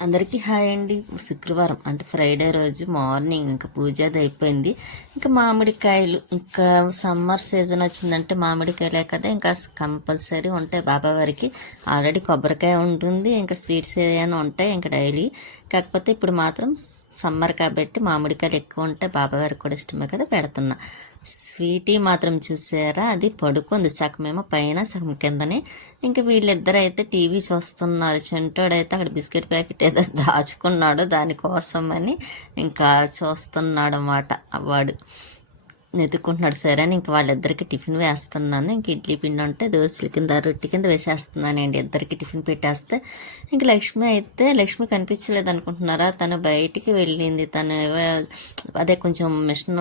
అందరికీ హాయ్ అండి. శుక్రవారం అంటే ఫ్రైడే రోజు మార్నింగ్ ఇంకా పూజ అది అయిపోయింది. ఇంకా మామిడికాయలు ఇంకా సమ్మర్ సీజన్ వచ్చిందంటే మామిడికాయలే కదా. ఇంకా కంపల్సరీ ఉంటాయి బాబా వారికి. ఆల్రెడీ కొబ్బరికాయ ఉంటుంది ఇంకా స్వీట్స్ ఏమైనా ఉంటాయి ఇంకా డైలీ. కాకపోతే ఇప్పుడు మాత్రం సమ్మర్ కాబట్టి మామిడికాయలు ఎక్కువ ఉంటాయి. బాబా వారికి కూడా ఇష్టమే కదా పెడుతున్నా. స్వీటీ మాత్రం చూసారా? అది పడుకుంది సగమేమో పైన సగం కిందనే. ఇంకా వీళ్ళిద్దరు అయితే టీవీ చూస్తున్నారు. చెంటోడైతే అక్కడ బిస్కెట్ ప్యాకెట్ ఏదో దాచుకున్నాడు దానికోసం అని ఇంకా చూస్తున్నాడు అన్నమాట వాడు. వెతుక్కుంటున్నాడు సరే అని ఇంక వాళ్ళిద్దరికి టిఫిన్ వేస్తున్నాను. ఇంక ఇడ్లీ పిండి ఉంటే దోశల కింద రొట్టె కింద వేసేస్తున్నానండి. ఇద్దరికి టిఫిన్ పెట్టేస్తే ఇంక లక్ష్మి అయితే లక్ష్మి కనిపించలేదు అనుకుంటున్నారా తను బయటికి వెళ్ళింది. తను అదే కొంచెం మిషన్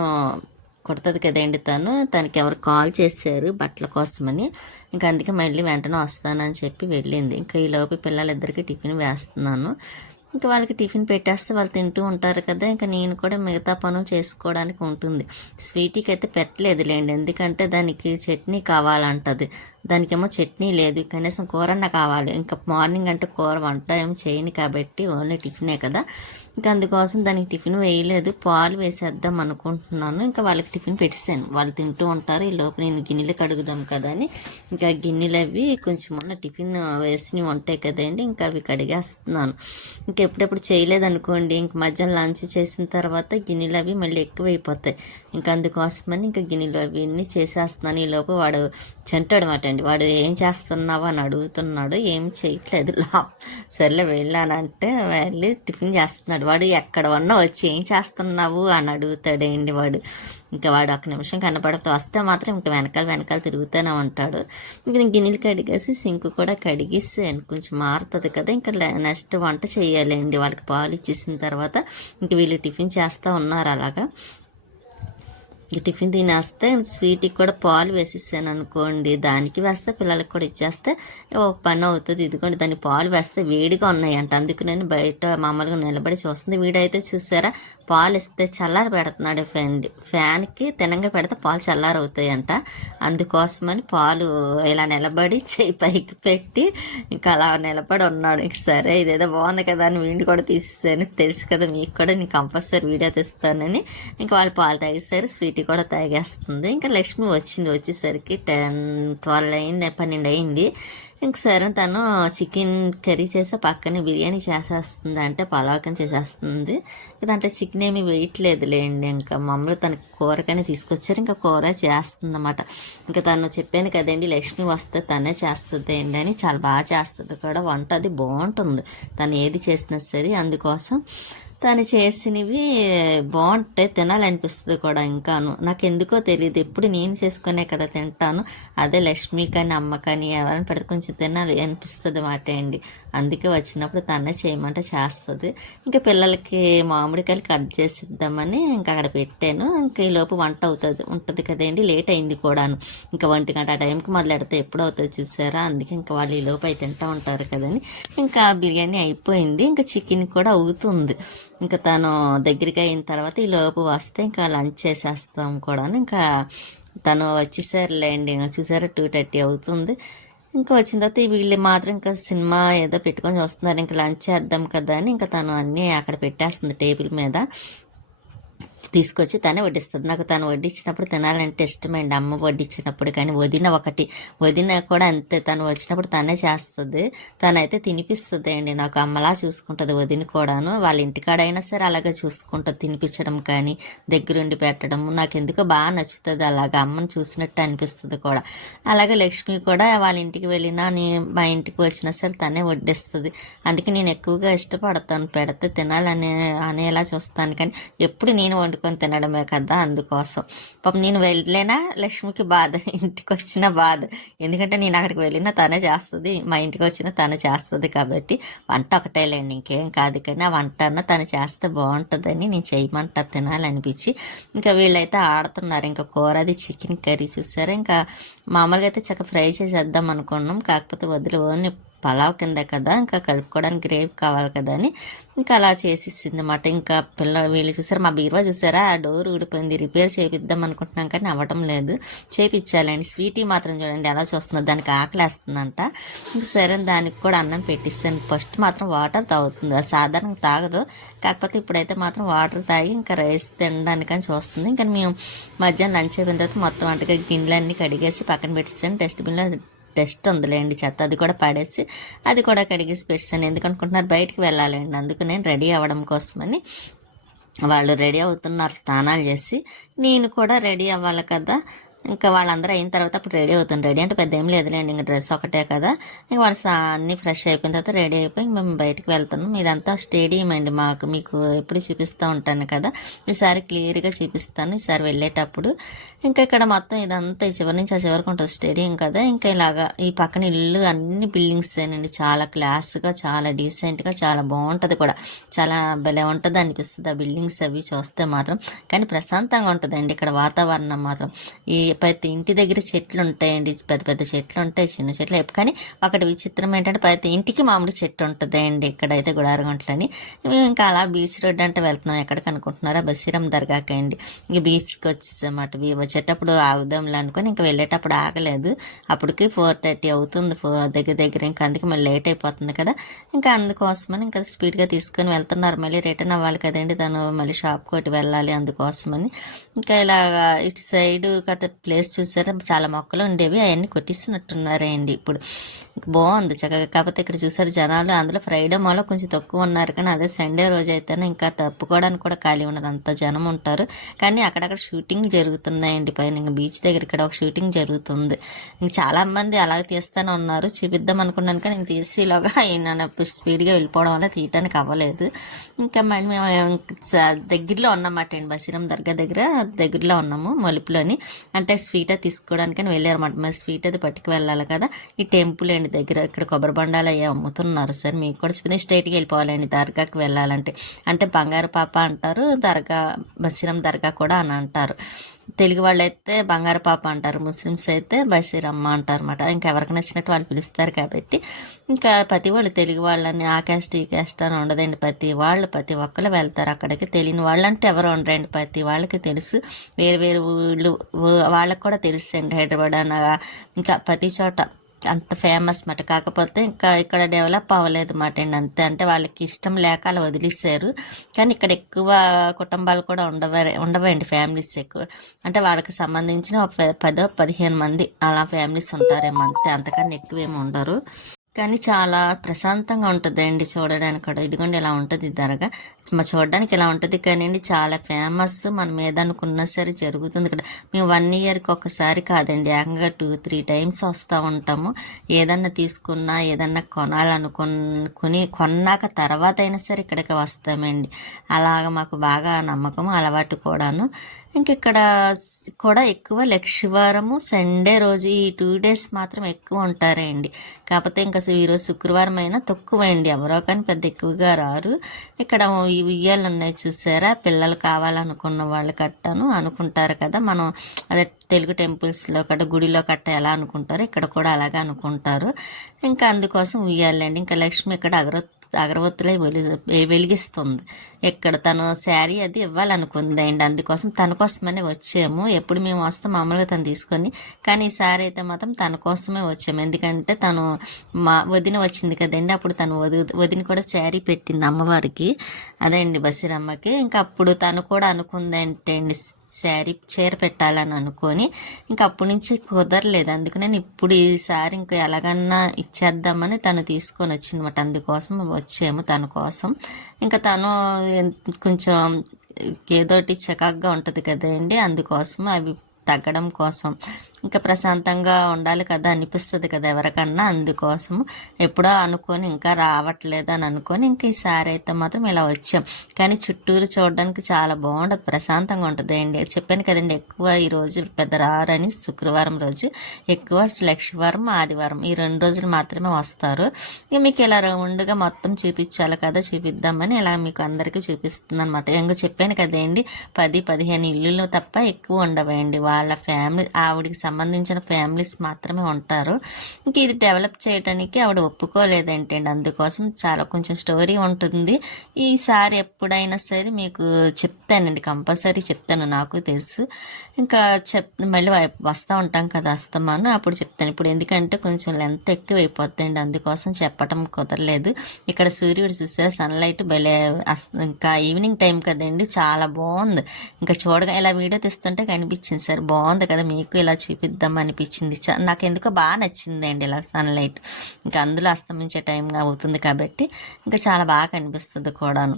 కుడుతుంది కదండి తను. తనకి ఎవరు కాల్ చేశారు బట్టల కోసమని. ఇంకా అందుకే మళ్ళీ వెంటనే వస్తానని చెప్పి వెళ్ళింది. ఇంకా ఈ పిల్లలిద్దరికి టిఫిన్ వేస్తున్నాను. ఇంకా వాళ్ళకి టిఫిన్ పెట్టేస్తే వాళ్ళు తింటూ ఉంటారు కదా. ఇంకా నేను కూడా మిగతా పనులు చేసుకోవడానికి ఉంటుంది. స్వీటీకి అయితే పెట్టలేదులేండి. ఎందుకంటే దానికి చట్నీ కావాలంటది. దానికేమో చట్నీ లేదు. కనీసం కూరన్న కావాలి. ఇంకా మార్నింగ్ అంటే కూర వంట ఏం చేయను కాబట్టి ఓన్లీ టిఫినే కదా. ఇంకా అందుకోసం దానికి టిఫిన్ వేయలేదు. పాలు వేసేద్దాం అనుకుంటున్నాను. ఇంకా వాళ్ళకి టిఫిన్ పెట్టేశాను. వాళ్ళు తింటూ ఉంటారు. ఈ లోపు నేను గిన్నెలు కడుగుదాం కదా అని. ఇంకా గిన్నెలు అవి కొంచెం మొన్న టిఫిన్ వేసినవి ఉంటాయి కదండి ఇంకా అవి కడిగేస్తున్నాను. ఇంకా ఎప్పుడెప్పుడు చేయలేదు అనుకోండి ఇంక మధ్యాహ్నం లంచ్ చేసిన తర్వాత గిన్నెలు అవి మళ్ళీ ఎక్కువ అయిపోతాయి ఇంకా అందుకోసమని ఇంకా గిన్నెలు అవన్నీ చేసేస్తున్నాను. ఈ లోపు వాడు చెంటాడు మాట అండి. వాడు ఏం చేస్తున్నావు అని అడుగుతున్నాడు. ఏం చేయట్లేదు. లా సర్లే వెళ్ళానంటే వెళ్ళి టిఫిన్ చేస్తున్నాడు. వాడు ఎక్కడ ఉన్నా వచ్చి ఏం చేస్తున్నావు అని అడుగుతాడండి వాడు. ఇంకా వాడు ఒక నిమిషం కనపడుతూ వస్తే మాత్రం ఇంకా వెనకాల వెనకాల తిరుగుతూనే ఉంటాడు. ఇంకా నేను గిన్నెలు కడిగేసి సింక్ కూడా కడిగిస్తాను కొంచెం మారుతుంది కదా ఇంకా నెక్స్ట్ వంట చేయాలండి. వాళ్ళకి పాలు ఇచ్చేసిన తర్వాత ఇంక వీళ్ళు టిఫిన్ చేస్తూ ఉన్నారు అలాగా. టిఫిన్ తినేస్తే స్వీట్కి కూడా పాలు వేసేసాను అనుకోండి. దానికి వేస్తే పిల్లలకి కూడా ఇచ్చేస్తే ఒక పని అవుతుంది. ఇదిగోండి దాని పాలు వేస్తే వేడిగా ఉన్నాయంట. అందుకు నేను బయట మామూలుగా నిలబడి చూస్తుంది. వీడైతే చూసారా? పాలు ఇస్తే చల్లారి పెడుతున్నాడు ఫ్యాన్ ఫ్యాన్కి తినంగా పెడితే పాలు చల్లారి అవుతాయంట అందుకోసమని పాలు ఇలా నిలబడి చేయి పైకి పెట్టి ఇంకా అలా నిలబడి ఉన్నాడు. సరే ఇదేదో బాగుంది కదా అని వీడిని కూడా తీసేసాను. తెలుసు కదా మీకు కూడా నేను కంపల్సరీ వీడియో తీస్తానని. ఇంకా వాళ్ళు పాలు తాగేసారు స్వీట్ కూడా తాగేస్తుంది. ఇంకా లక్ష్మి వచ్చింది. వచ్చేసరికి టెన్ ట్వెల్వ్ అయింది పన్నెండు అయింది. ఇంక సరే తను చికెన్ కర్రీ చేసి పక్కనే బిర్యానీ చేసేస్తుంది అంటే పలావకం చేసేస్తుంది. దాంట్లో చికెన్ ఏమి వేయట్లేదులేండి. ఇంకా మమ్మల్ని తనకి కూరకనే తీసుకొచ్చారు. ఇంకా కూర చేస్తుంది అన్నమాట ఇంకా తను చెప్పాను కదండి లక్ష్మి వస్తే తనే చేస్తుంది అండి అని. చాలా బాగా చేస్తుంది కూడా. వంట అది బాగుంటుంది. తను ఏది చేసినా సరే అందుకోసం తను చేసినవి బాగుంటాయి తినాలనిపిస్తుంది కూడా ఇంకాను. నాకు ఎందుకో తెలియదు ఎప్పుడు నేను చేసుకునే కదా తింటాను. అదే లక్ష్మి కానీ అమ్మ కానీ ఎవరైనా పెడితే కొంచెం తినాలి అనిపిస్తుంది మాట అండి. అందుకే వచ్చినప్పుడు తనే చేయమంటే చేస్తుంది. ఇంకా పిల్లలకి మామిడికాయలు కట్ చేసిద్దామని ఇంకా అక్కడ పెట్టాను. ఇంకా ఈ లోపు వంట అవుతుంది ఉంటుంది కదండి. లేట్ అయింది కూడాను. ఇంకా వంటి గంట ఆ టైంకి మొదలెడితే ఎప్పుడు అవుతుంది చూసారా? అందుకే ఇంకా వాళ్ళు ఈ లోపు అయి తింటూ ఉంటారు కదండి. ఇంకా బిర్యానీ అయిపోయింది. ఇంకా చికెన్ కూడా అవుతుంది. ఇంకా తను దగ్గరికి అయిన తర్వాత ఈ లోపు వస్తే ఇంకా లంచ్ చేసేస్తాం కూడా ఇంకా తను వచ్చేసారులేండి. ఇంకా చూసారా టూ థర్టీ అవుతుంది. ఇంకా వచ్చిన తర్వాత వీళ్ళు మాత్రం ఇంకా సినిమా ఏదో పెట్టుకొని వస్తున్నారు ఇంకా లంచ్ చేద్దాం కదా అని ఇంకా తను అన్నీ అక్కడ పెట్టేస్తుంది టేబుల్ మీద. తీసుకొచ్చి తనే వడ్డిస్తుంది. నాకు తను వడ్డించినప్పుడు తినాలంటే ఇష్టమైంది అమ్మ వడ్డించినప్పుడు కానీ వదిన ఒకటి వదిన కూడా అంతే. తను వచ్చినప్పుడు తనే చేస్తుంది. తనైతే తినిపిస్తుంది అండి నాకు అమ్మలా చూసుకుంటుంది వదిన కూడాను. వాళ్ళ ఇంటికాడైనా సరే అలాగే చూసుకుంటుంది తినిపించడం కానీ దగ్గరుండి పెట్టడం. నాకు ఎందుకో బాగా నచ్చుతుంది అలాగా అమ్మని చూసినట్టు అనిపిస్తుంది కూడా. అలాగే లక్ష్మి కూడా వాళ్ళ ఇంటికి వెళ్ళినా నీ మా ఇంటికి వచ్చినా సరే తనే వడ్డిస్తుంది. అందుకే నేను ఎక్కువగా ఇష్టపడతాను. పెడితే తినాలని అనేలా చూస్తాను. కానీ ఎప్పుడు నేను వండుకొని తినడమే కదా అందుకోసం. పాపం నేను వెళ్ళినా లక్ష్మికి బాధ ఇంటికి వచ్చిన బాధ. ఎందుకంటే నేను అక్కడికి వెళ్ళినా తనే చేస్తుంది మా ఇంటికి వచ్చినా తను చేస్తుంది కాబట్టి వంట ఒకటే లేండి ఇంకేం కాదు. కానీ ఆ వంట అన్న తను చేస్తే బాగుంటుందని నేను చేయమంట తినాలనిపించి. ఇంకా వీళ్ళైతే ఆడుతున్నారు ఇంకా కూర అది చికెన్ కర్రీ చూసారా? ఇంకా మామూలుగా అయితే చక్కగా ఫ్రై చేసేద్దాం అనుకున్నాం కాకపోతే వదిలి ఓన్లీ పలావ్ కింద కదా ఇంకా కలుపుకోవడానికి గ్రేవీ కావాలి కదా అని ఇంకా అలా చేసేసింది అన్నమాట ఇంకా పిల్ల వీళ్ళు చూసారు మా బీరువా చూసారా ఆ డోర్ ఊడిపోయింది రిపేర్ చేపిద్దాం అనుకుంటున్నాం కానీ అవ్వటం లేదు. చేపించాలండి స్వీటీ మాత్రం చూడండి ఎలా చూస్తుందో దానికి ఆకలేస్తుందంట. ఇంకా సరే దానికి కూడా అన్నం పెట్టిస్తాను. ఫస్ట్ మాత్రం వాటర్ తాగుతుంది. అది సాధారణంగా తాగదు. కాకపోతే ఇప్పుడైతే మాత్రం వాటర్ తాగి ఇంకా రైస్ తినడానికని చూస్తుంది. ఇంకా మేము మధ్యాహ్నం లంచ్ అయిపోయిన తర్వాత మొత్తం వంటగా గిన్నెలన్నీ కడిగేసి పక్కన పెట్టిస్తాను. డస్ట్బిన్లో డస్ట్ ఉందిలేండి చెత్త అది కూడా పడేసి అది కూడా కడిగేసి పెట్టాను ఎందుకనుకుంటున్నారు? బయటికి వెళ్ళాలండి. అందుకు నేను రెడీ అవ్వడం కోసమని వాళ్ళు రెడీ అవుతున్నారు స్నానాలు చేసి. నేను కూడా రెడీ అవ్వాలి కదా. ఇంకా వాళ్ళందరూ అయిన తర్వాత అప్పుడు రెడీ అవుతాను. రెడీ అంటే పెద్ద ఏం లేదులేండి. ఇంకా డ్రెస్ ఒకటే కదా. ఇంక వాళ్ళు అన్ని ఫ్రెష్ అయిపోయిన తర్వాత రెడీ అయిపోయి మేము బయటికి వెళ్తున్నాం. ఇదంతా స్టేడియం అండి మాకు. మీకు ఎప్పుడు చూపిస్తూ ఉంటాను కదా. ఈసారి క్లియర్గా చూపిస్తాను. ఈసారి వెళ్ళేటప్పుడు ఇంకా ఇక్కడ మొత్తం ఇదంతా ఈ చివరి నుంచి ఆ చివరికి ఉంటుంది స్టేడియం కదా. ఇంకా ఇలాగా ఈ పక్కన ఇల్లు అన్ని బిల్డింగ్స్ ఏనండి. చాలా క్లాస్గా చాలా డీసెంట్గా చాలా బాగుంటుంది కూడా. చాలా భలే ఉంటుంది అనిపిస్తుంది ఆ బిల్డింగ్స్ అవి చూస్తే మాత్రం. కానీ ప్రశాంతంగా ఉంటుందండి ఇక్కడ వాతావరణం మాత్రం. ఈ ప్రతి ఇంటి దగ్గర చెట్లు ఉంటాయండి. పెద్ద పెద్ద చెట్లు ఉంటాయి చిన్న చెట్లు కానీ ఒకటి విచిత్రం ఏంటంటే ప్రతి ఇంటికి మామిడి చెట్టు ఉంటుందండి ఇక్కడ ఇక్కడైతే గుడారగుంటలని. మేము ఇంకా అలా బీచ్ రోడ్ అంటే వెళ్తున్నాం. ఎక్కడికి అనుకుంటున్నారా? బసీరం దర్గాకి అండి. ఇంక బీచ్కి వచ్చేసామాట వచ్చేటప్పుడు ఆగుదాంలే అనుకొని ఇంకా వెళ్ళేటప్పుడు ఆగలేదు. అప్పటికి ఫోర్ థర్టీ అవుతుంది. ఫోర్ దగ్గర దగ్గర ఇంకా అందుకే మళ్ళీ లేట్ అయిపోతుంది కదా. ఇంకా అందుకోసమని ఇంకా స్పీడ్గా తీసుకొని వెళ్తున్నారు. మళ్ళీ రిటర్న్ అవ్వాలి కదండి. తను మళ్ళీ షాప్ ఒకటి వెళ్ళాలి అందుకోసమని. ఇంకా ఇలాగా ఇటు సైడ్ కట్ట ప్లేస్ చూసారా? చాలా మొక్కలు ఉండేవి. అవన్నీ కొట్టిస్తున్నట్టున్నారండి ఇప్పుడు. బాగుంది చక్కగా. కాకపోతే ఇక్కడ చూసారు జనాలు అందులో ఫ్రైడే మాలో కొంచెం తక్కువ ఉన్నారు. కానీ అదే సండే రోజు అయితేనే ఇంకా తప్పుకోవడానికి కూడా ఖాళీ ఉన్నది. అంత జనం ఉంటారు. కానీ అక్కడక్కడ షూటింగ్ జరుగుతున్నాయి జరుగుతున్నాయండి పైన ఇంకా బీచ్ దగ్గర ఇక్కడ ఒక షూటింగ్ జరుగుతుంది. ఇంక చాలా మంది అలాగే తీస్తూనే ఉన్నారు చూపిద్దాం అనుకున్నాను కానీ నేను తీసేలోగా ఆయన స్పీడ్గా వెళ్ళిపోవడం వల్ల తీయటానికి అవ్వలేదు. ఇంకా మళ్ళీ మేము దగ్గరలో ఉన్నామాట అండి. బసీరం దర్గా దగ్గర దగ్గరలో ఉన్నాము మలుపులోని. అంటే స్వీట్ అది తీసుకోవడానికని వెళ్ళారన్నమాట. మరి స్వీట్ అది పట్టుకు వెళ్ళాలి కదా. ఈ టెంపుల్ అండి దగ్గర. ఇక్కడ కొబ్బరి బండాలు అవి అమ్ముతున్నారు సార్. మీకు కూడా చూపించి స్ట్రైట్గా వెళ్ళిపోవాలండి దర్గాకి వెళ్ళాలంటే. అంటే బంగారు పాప అంటారు దర్గా బసీరం దర్గా కూడా అని అంటారు. తెలుగు వాళ్ళు అయితే బంగారు పాప అంటారు ముస్లిమ్స్ అయితే బసీరమ్మ అంటారు అనమాట ఇంకా ఎవరికి నచ్చినట్టు వాళ్ళు పిలుస్తారు కాబట్టి. ఇంకా ప్రతి వాళ్ళు తెలుగు వాళ్ళని ఆ క్యాస్ట్ ఈ క్యాస్ట్ అని ఉండదండి. ప్రతి వాళ్ళు ప్రతి ఒక్కళ్ళు వెళ్తారు అక్కడికి. తెలియని వాళ్ళంటే ఎవరు ఉండరండి. ప్రతి వాళ్ళకి తెలుసు. వేరు వేరు ఊళ్ళు వాళ్ళకి కూడా తెలుసు అండి హైదరాబాద్ అనగా ఇంకా ప్రతి చోట అంత ఫేమస్ మాట. కాకపోతే ఇంకా ఇక్కడ డెవలప్ అవ్వలేదు మాట అండి అంతే. అంటే వాళ్ళకి ఇష్టం లేక అలా వదిలేశారు. కానీ ఇక్కడ ఎక్కువ కుటుంబాలు కూడా ఉండవ ఉండవండి ఫ్యామిలీస్ ఎక్కువ. అంటే వాళ్ళకి సంబంధించిన ఒక పదో పదిహేను మంది అలా ఫ్యామిలీస్ ఉంటారేమో అంతే. అంతకన్నా ఎక్కువేమి ఉండరు. కానీ చాలా ప్రశాంతంగా ఉంటుందండి చూడడానికి కూడా. ఇదిగోండి ఇలా ఉంటుంది దర్గా మా చూడడానికి ఇలా ఉంటుంది కానీ అండి చాలా ఫేమస్ మనం ఏదనుకున్నా సరే జరుగుతుంది ఇక్కడ మేము వన్ ఇయర్కి ఒకసారి కాదండి ఏకంగా టూ త్రీ టైమ్స్ వస్తూ ఉంటాము. ఏదన్నా తీసుకున్నా ఏదన్నా కొనాలనుకుని కొన్నాక తర్వాత అయినా సరే ఇక్కడికి వస్తామండి. అలాగ మాకు బాగా నమ్మకం అలవాటు కూడాను. ఇంక ఇక్కడ కూడా ఎక్కువ లక్షవారము సండే రోజు ఈ టూ డేస్ మాత్రం ఎక్కువ ఉంటారండి. కాకపోతే ఇంకా ఈరోజు శుక్రవారం అయినా తక్కువ అండి ఎవరో కానీ పెద్ద ఎక్కువగా రారు. ఇక్కడ ఈ ఉయ్యాలు ఉన్నాయి చూసారా? పిల్లలు కావాలనుకున్న వాళ్ళు కట్టాను అనుకుంటారు కదా. మనం అదే తెలుగు టెంపుల్స్లో కట్ట గుడిలో కట్ట ఎలా అనుకుంటారో ఇక్కడ కూడా అలాగే అనుకుంటారు. ఇంకా అందుకోసం ఉయ్యాలండి. ఇంకా లక్ష్మి ఇక్కడ అగరొత్ అగరవత్తులే వెలి వెలిగిస్తుంది. ఇక్కడ తను శారీ అది ఇవ్వాలనుకుంది అండి. అందుకోసం తన కోసమనే వచ్చాము. ఎప్పుడు మేము వస్తాం మామూలుగా తను తీసుకొని. కానీ ఈ అయితే మాత్రం తన కోసమే వచ్చాము. ఎందుకంటే తను మా వదిన వచ్చింది కదండి. అప్పుడు తను వది వదిన కూడా శారీ పెట్టింది అమ్మవారికి. అదే అండి బసిరమ్మకి. ఇంకా అప్పుడు తను కూడా అనుకుందంటే అండి శారీ చీర పెట్టాలని అనుకొని ఇంకా అప్పటి నుంచి కుదరలేదు. అందుకు నేను ఇప్పుడు ఈసారి ఇంకా ఎలాగన్నా ఇచ్చేద్దామని తను తీసుకొని వచ్చిందన్నమాట. అందుకోసం వచ్చాము తన కోసం. ఇంకా తను కొంచెం ఏదోటి చకాగ్గా ఉంటుంది కదండి. అందుకోసం అవి తగ్గడం కోసం. ఇంకా ప్రశాంతంగా ఉండాలి కదా అనిపిస్తుంది కదా ఎవరికన్నా. అందుకోసం ఎప్పుడో అనుకొని ఇంకా రావట్లేదు అని అనుకొని ఇంకా ఈసారి అయితే మాత్రం ఇలా వచ్చాం. కానీ చుట్టూరు చూడడానికి చాలా బాగుంటుంది ప్రశాంతంగా ఉంటుంది. అండి చెప్పాను కదండి ఎక్కువ ఈ రోజు పెద్ద రారని శుక్రవారం రోజు ఎక్కువ లక్ష్మీవారం ఆదివారం ఈ రెండు రోజులు మాత్రమే వస్తారు. ఇక మీకు ఇలా రౌండ్గా మొత్తం చూపించాలి కదా చూపిద్దామని ఇలా మీకు అందరికీ చూపిస్తుంది అనమాట ఇంక చెప్పాను కదండి పది పదిహేను ఇల్లులు తప్ప ఎక్కువ ఉండవండి. వాళ్ళ ఫ్యామిలీ ఆవిడికి సంబంధించి సంబంధించిన ఫ్యామిలీస్ మాత్రమే ఉంటారు. ఇంక ఇది డెవలప్ చేయడానికి ఆవిడ ఒప్పుకోలేదేంటండి. అందుకోసం చాలా కొంచెం స్టోరీ ఉంటుంది. ఈసారి ఎప్పుడైనా సరే మీకు చెప్తానండి. కంపల్సరీ చెప్తాను. నాకు తెలుసు. ఇంకా చెప్ మళ్ళీ వస్తూ ఉంటాం కదా అస్తమాను. అప్పుడు చెప్తాను. ఇప్పుడు ఎందుకంటే కొంచెం లెంత్ ఎక్కువ అయిపోతుందండి అందుకోసం చెప్పటం కుదరలేదు. ఇక్కడ సూర్యుడు చూసారా? సన్లైట్ భలే ఇంకా ఈవినింగ్ టైం కదండి. చాలా బాగుంది ఇంకా చూడగా ఇలా వీడియో తీస్తుంటే కనిపించింది సార్. బాగుంది కదా మీకు. ఇలా చూపిద్దాం అనిపించింది నాకు ఎందుకో బాగా నచ్చిందండి ఇలా సన్లైట్. ఇంకా అందులో అస్తమించే టైం అవుతుంది కాబట్టి ఇంకా చాలా బాగా కనిపిస్తుంది కూడాను.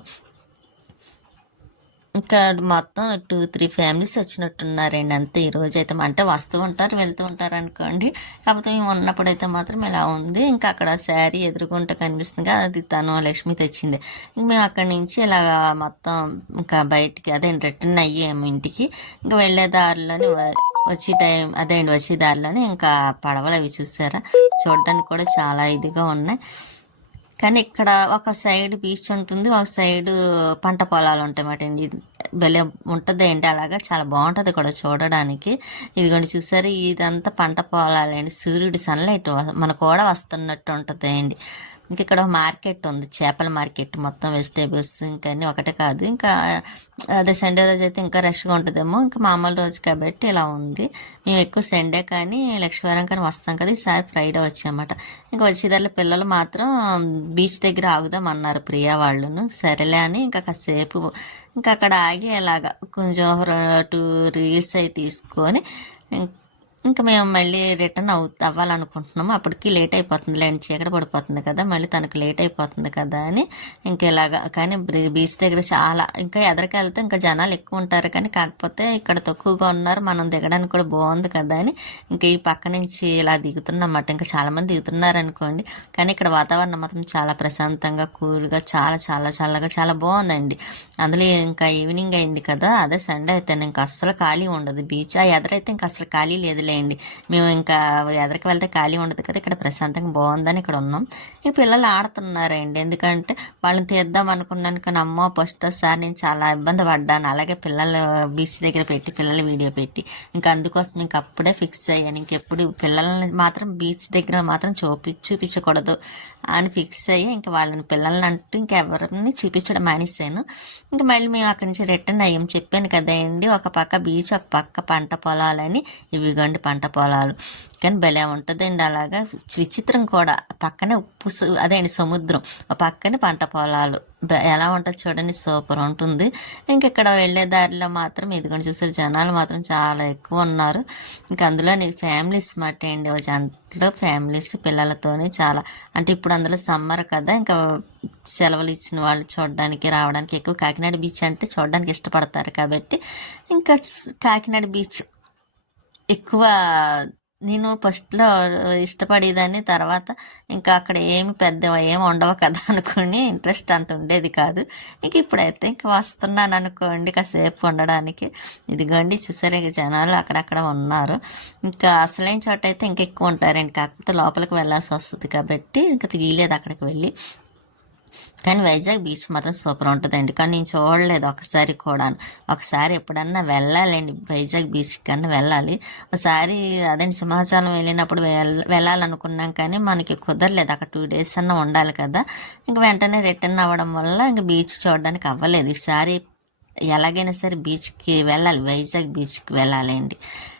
ఇక్కడ మొత్తం టూ త్రీ ఫ్యామిలీస్ వచ్చినట్టున్నారండి అంతే. ఈరోజు అయితే అంటే వస్తూ ఉంటారు వెళ్తూ ఉంటారు అనుకోండి. కాకపోతే మేము ఉన్నప్పుడు అయితే మాత్రం ఇలా ఉంది. ఇంకా అక్కడ శారీ ఎదురుకుంటూ కనిపిస్తుంది అది తను లక్ష్మి తెచ్చింది. ఇంక మేము అక్కడి నుంచి ఇలా మొత్తం ఇంకా బయటికి అదే రిటర్న్ అయ్యాము ఇంటికి. ఇంకా వెళ్ళే దారిలోని వచ్చే టైం అదే అండి వచ్చే దారిలోనే ఇంకా పడవలు అవి చూసారా? చూడడానికి కూడా చాలా ఇదిగా ఉన్నాయి. కానీ ఇక్కడ ఒక సైడ్ బీచ్ ఉంటుంది ఒక సైడ్ పంట పొలాలు ఉంటాయన్నమాట అండి. భలే ఉంటుంది ఏంటి అలాగా చాలా బాగుంటుంది కూడా చూడడానికి. ఇదిగోండి చూసారు? ఇదంతా పంట పొలాలండి సూర్యుడి సన్లైట్ మనకు కూడా వస్తున్నట్టు ఉంటుంది అండి. ఇంకా ఇక్కడ మార్కెట్ ఉంది. చేపల మార్కెట్ మొత్తం వెజిటేబుల్స్ ఇంకా అన్నీ ఒకటే కాదు. ఇంకా అదే సండే రోజు అయితే ఇంకా రష్గా ఉంటుందేమో. ఇంకా మామూలు రోజు కాబట్టి ఇలా ఉంది. మేము ఎక్కువ సండే కానీ లక్ష్మీవారం కానీ వస్తాం కదా. ఈసారి ఫ్రైడే వచ్చామన్నమాట ఇంకా వచ్చేదారిలో పిల్లలు మాత్రం బీచ్ దగ్గర ఆగుదాం అన్నారు ప్రియా వాళ్ళను. సరేలే అని ఇంకా కాసేపు ఇంకా అక్కడ ఆగి ఇలాగా కొంచెం టూ రీల్స్ అవి తీసుకొని ఇంకా మేము మళ్ళీ రిటర్న్ అవు అవ్వాలనుకుంటున్నాము. అప్పటికి లేట్ అయిపోతుంది. లేండి చీకటి పడిపోతుంది కదా. మళ్ళీ తనకు లేట్ అయిపోతుంది కదా అని ఇంకా ఇలాగా కానీ బీచ్ దగ్గర చాలా ఇంకా ఎదరికి వెళ్తే ఇంకా జనాలు ఎక్కువ ఉంటారు. కానీ కాకపోతే ఇక్కడ తక్కువగా ఉన్నారు. మనం దిగడానికి కూడా బాగుంది కదా అని ఇంకా ఈ పక్క నుంచి ఇలా దిగుతున్నమాట ఇంకా చాలామంది దిగుతున్నారు అనుకోండి. కానీ ఇక్కడ వాతావరణం మాత్రం చాలా ప్రశాంతంగా కూల్గా చాలా చాలా చల్లగా చాలా బాగుందండి. అందులో ఇంకా ఈవినింగ్ అయింది కదా. అదే సండే అయితే ఇంకా అస్సలు ఖాళీ ఉండదు. బీచ్ ఆ ఎదరైతే ఇంకా అసలు ఖాళీ లేదు. లేండి. మేము ఇంకా ఎదరికి వెళ్తే ఖాళీ ఉండదు కదా ఇక్కడ ప్రశాంతంగా బాగుందని ఇక్కడ ఉన్నాం. ఈ పిల్లలు ఆడుతున్నారండి. ఎందుకంటే వాళ్ళని తీద్దాం అనుకున్నాను కానీ అమ్మో ఫస్ట్ సార్ నేను చాలా ఇబ్బంది పడ్డాను. అలాగే పిల్లలు బీచ్ దగ్గర పెట్టి పిల్లల వీడియో పెట్టి ఇంకా అందుకోసం ఇంక అప్పుడే ఫిక్స్ అయ్యాను. ఇంకెప్పుడు పిల్లల్ని మాత్రం బీచ్ దగ్గర మాత్రం చూపి చూపించకూడదు. అని ఫిక్స్ అయ్యి ఇంకా వాళ్ళని పిల్లల్ని అంటూ ఇంకెవరిని చూపించడం మానేశాను. ఇంకా మళ్ళీ మేము అక్కడి నుంచి రిటర్న్ అయ్యాం. చెప్పాను కదండి ఒక పక్క బీచ్ ఒక పక్క పంట పొలాలని. ఇవిగోండి పంట పొలాలు. కానీ భలే ఉంటుందండి అలాగా. విచిత్రం కూడా. పక్కనే ఉప్పు అదే అండి సముద్రం. పక్కనే పంట పొలాలు. ఎలా ఉంటుంది చూడండి సూపర్ ఉంటుంది. ఇంక ఇక్కడ వెళ్ళే దారిలో మాత్రం ఇదిగోండి చూసారు జనాలు మాత్రం చాలా ఎక్కువ ఉన్నారు. ఇంకా అందులో ఫ్యామిలీస్ మాట అండి. జంటలో ఫ్యామిలీస్ పిల్లలతోనే చాలా. అంటే ఇప్పుడు అందులో సమ్మర్ కదా ఇంకా సెలవులు ఇచ్చిన వాళ్ళు చూడడానికి రావడానికి ఎక్కువ కాకినాడ బీచ్ అంటే చూడడానికి ఇష్టపడతారు కాబట్టి ఇంకా కాకినాడ బీచ్ ఎక్కువ నేను ఫస్ట్లో ఇష్టపడేదాన్ని తర్వాత ఇంకా అక్కడ ఏమి పెద్ద ఏమి ఉండవు కదా అనుకుని ఇంట్రెస్ట్ అంత ఉండేది కాదు. ఇంక ఇప్పుడైతే ఇంక వస్తున్నాను అనుకోండి కాసేపు ఉండడానికి. ఇదిగోండి చూసారు ఇక జనాలు అక్కడక్కడ ఉన్నారు. ఇంకా అసలైన చోట అయితే ఇంకా ఎక్కువ ఉంటారండి. కాకపోతే లోపలికి వెళ్ళాల్సి వస్తుంది కాబట్టి ఇంకా తీయలేదు అక్కడికి వెళ్ళి. కానీ వైజాగ్ బీచ్ మాత్రం సూపర్ ఉంటుందండి. కానీ నేను చూడలేదు ఒకసారి కూడా ఒకసారి ఎప్పుడన్నా వెళ్ళాలండి వైజాగ్ బీచ్ కన్నా వెళ్ళాలి. ఒకసారి అదండి సింహాచలం వెళ్ళినప్పుడు వెళ్ళాలనుకున్నాం కానీ మనకి కుదరలేదు. అక్కడ టూ డేస్ అన్నా ఉండాలి కదా. ఇంక వెంటనే రిటర్న్ అవ్వడం వల్ల ఇంక బీచ్ చూడడానికి అవ్వలేదు. ఈసారి ఎలాగైనా సరే బీచ్కి వెళ్ళాలి. వైజాగ్ బీచ్కి వెళ్ళాలండి.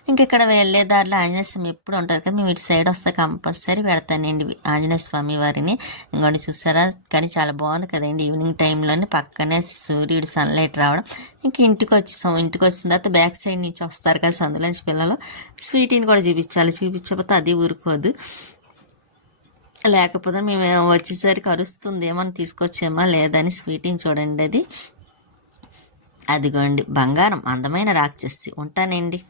ఇంక ఇక్కడ వెళ్ళే దారిలో ఆంజనేయ స్వామి ఎప్పుడు ఉంటారు కదా మేము ఇటు సైడ్ వస్తే కంపల్సరీ పెడతానండి ఆంజనేయ స్వామి వారిని. ఇంకోటి చూసారా? కానీ చాలా బాగుంది కదండి ఈవినింగ్ టైంలోనే పక్కనే సూర్యుడు సన్లైట్ రావడం. ఇంక ఇంటికి వచ్చి ఇంటికి వచ్చిన తర్వాత బ్యాక్ సైడ్ నుంచి వస్తారు కదా సందులోంచి పిల్లలు. స్వీటీని కూడా చూపించాలి. చూపించకపోతే అది ఊరుకోదు. లేకపోతే మేము వచ్చేసరికి అరుస్తుంది ఏమని తీసుకొచ్చామా లేదని స్వీటీని చూడండి అది. అదిగోండి బంగారం అందమైన రాక్షసి. ఉంటానండి.